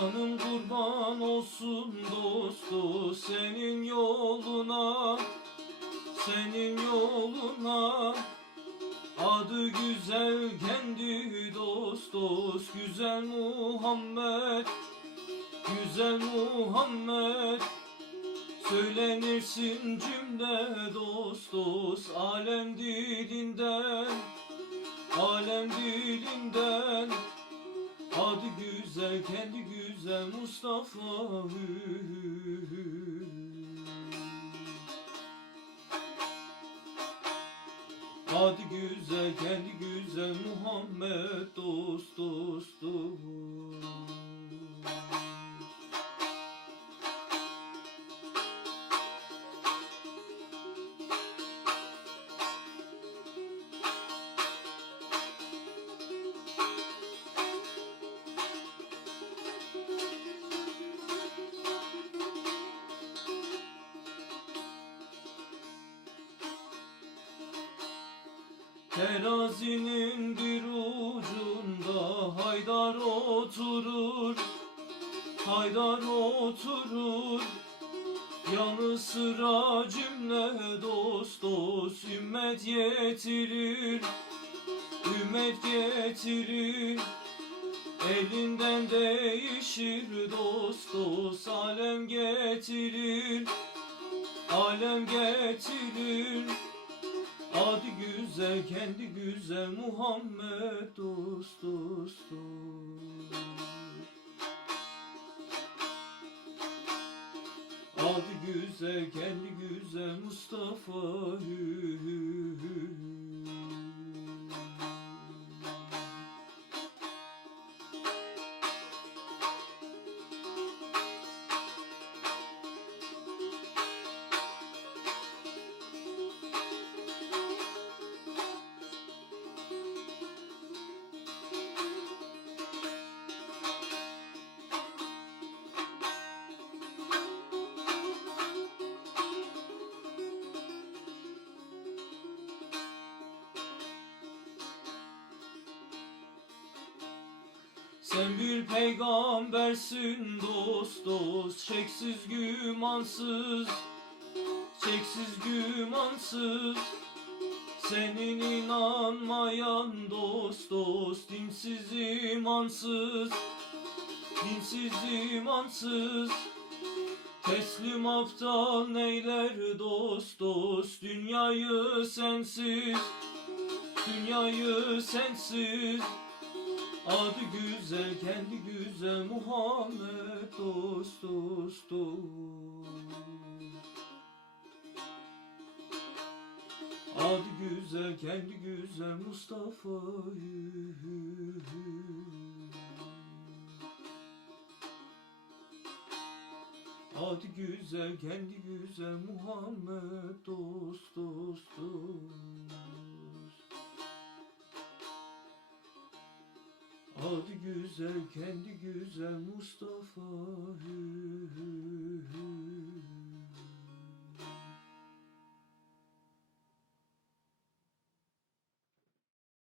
Canım kurban olsun dostu senin yoluna Senin yoluna. Adı güzel kendi dost dost Güzel Muhammed Güzel Muhammed. Söylenirsin cümle dost dost Alem dilinden güzel kendi güzel Mustafa Adı güzel kendi güzel Muhammed dost dost dost Terazinin bir ucunda Haydar oturur Haydar oturur. Yanı sıra cümle dost dost Ümmet yetirir Ümmet getirir. Elinden değişir dost dost Alem getirir Alem getirir Adı güzel, kendi güzel Muhammed dost dost dost. Adı güzel, kendi güzel Mustafa hü Sen bir peygambersin dost dost Şeksiz gümansız. Şeksiz gümansız. Senin inanmayan dost dost Dinsiz imansız. Dinsiz imansız. Teslim aptal neyler dost dost Dünyayı sensiz. Dünyayı sensiz Adı güzel, kendi güzel Muhammed dost dost. Adı güzel, kendi güzel Mustafa. Adı güzel, kendi güzel Muhammed dost dost dost. Adı güzel, kendi güzel Mustafa. Hü hü hü.